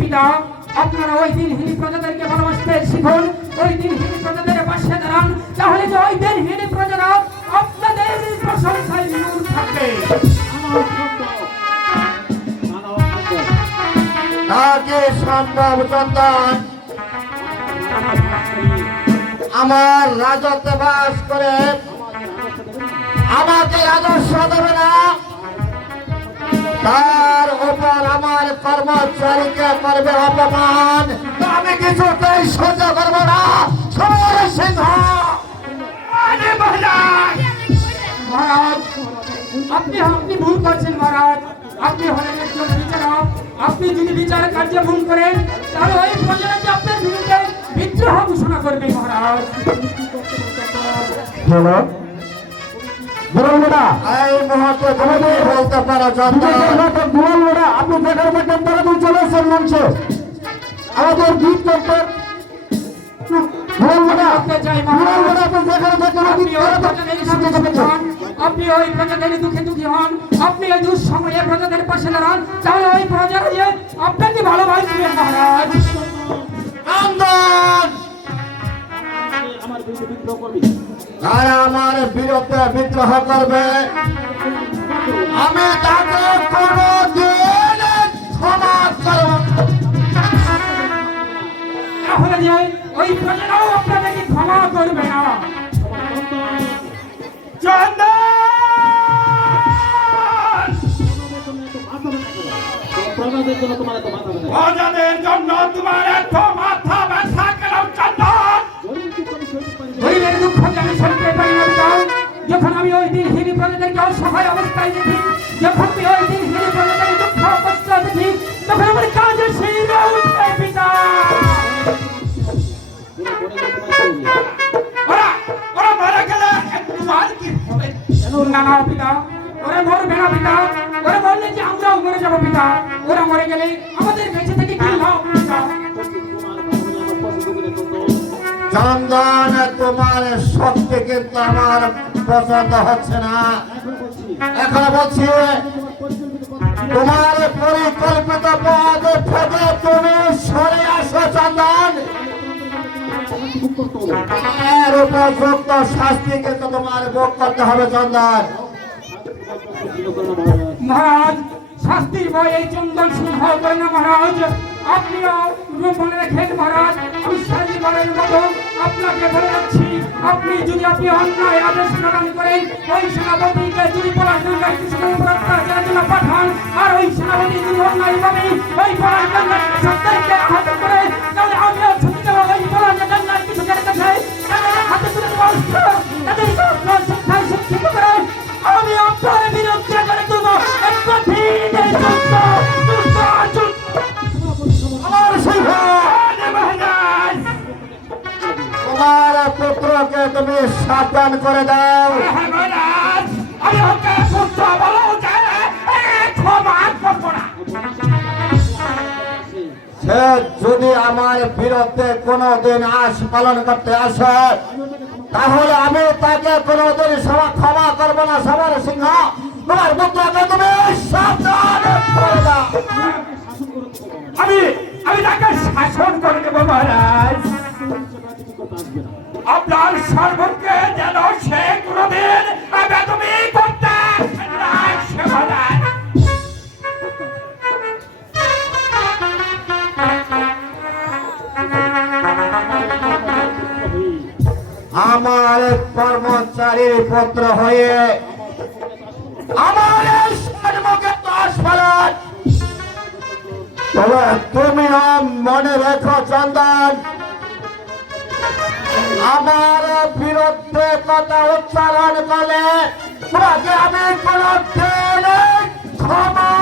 পিতা। আপনারা ওই দিনহীন প্রজাদেরকে ভালোবাসতে শিখুন ওই দিনহীন প্রজাদের পাশে দাঁড়ান তাহলে যে ওই দিনহীন প্রজারা আপনাদের প্রশংসায় নূর থাকবে। আমার রাজত্বে বাস করে আমাকে আদর্শ দেবে না। তার কর্মচারীকে করবে অপমান। আমি কিছুতেই সহ্য করব না। সমর সিংহ। মহারাজ। আপনি আপনি ভুল করছেন মহারাজ। আপনি হলেন একজন বিচারক। আপনি যদি বিচার কার্যে ভুল করেন তাহলে ওই প্রজারা যে আপনার বিরুদ্ধে বিদ্রোহ ঘোষণা করবে মহারাজ। এই মুহূর্তে বলতে পারো চন্দন বেটা আপনি দেখার মধ্যে তাড়াতাড়ি চলে এসেছেন মঞ্চে আমাদের গীত করতে বলুন বেটা করতে চাই বলুন মহারাজ বেটা আপনি দেখার মধ্যে আপনি ওই প্রজাদের সাথে সাথে হন আপনি ওই প্রজাদের দুঃখে দুঃখী হন। আপনি ওই দুঃসময়ে প্রজাদের পাশে দাঁড়ান। তাহলে ওই প্রজারা যে আপনাকে ভালোবাসবে মহারাজ। চন্দন আর আমার বিরুদ্ধে বিদ্রোহ করবে আমি তাকে তাহলে যে ওই প্রজারাও আপনাদেরকে ক্ষমা করবে না। প্রজাদের জন্য তোমার এত মাথা ব্যথা কেন? চন্দন গরিবের দুঃখ আমি শুনতে পারি না যখন আমি ওই দিন হিরি প্রজাদেরকে অসহায় অবস্থায় দেখি যখন ওরা মরবে না পিতা, ওরা যে আমরাও মরে যাব পিতা? ওরা মরে গেলে আমাদের বেঁচে থেকে কি লাভ পিতা? তোমার শক্তি কিন্তু আমার পছন্দ হচ্ছে না। এখন বলছি, তোমার পরিকল্পিত পদ থেকে তুমি সরে আসো, চন্দন। এর উপযুক্ত শাস্তি কিন্তু তোমার ভোগ করতে হবে, চন্দন। মহারাজ শাস্তির ভয় এই চন্দন সিংহ করে না মহারাজ? আপনিও মনে রেখেন মহারাজ আমি শান্তি বলেন মতো আপনাকে বলে রাখছি। আপনি যদি আপনি অন্যায় আদেশ প্রদান করেন, ওই সেনাপতিকে যদি পাঠান, আর ওই সেনাপতি যদি অন্যায় ভাবে ওই পলাশগঙ্গার তুমি সাবধান করে দাও। আমি ওকে পুত্র বলো যে ক্ষমা করব না। সে যদি আমার বিরুদ্ধে কোনোদিন আশ পালন করতে আসে তাহলে আমি তাকে কোনোদিন সভা ক্ষমা করব না সবার সিংহ। তোমার পুত্রকে তুমি সাবধান করে দাও। আমি আমি তাকে শাসন করে দেবো মহারাজ। সর্বকে যেন সে কোনদিন বেদমি করতে আমার কর্মচারীর পুত্র হয়ে আমার সন্মুখে দশ ফেলান তবে তুমিও মনে রেখো চন্দন। আমার বিরুদ্ধে কথা উচ্চারণ করে। আমি কোনো ক্ষমা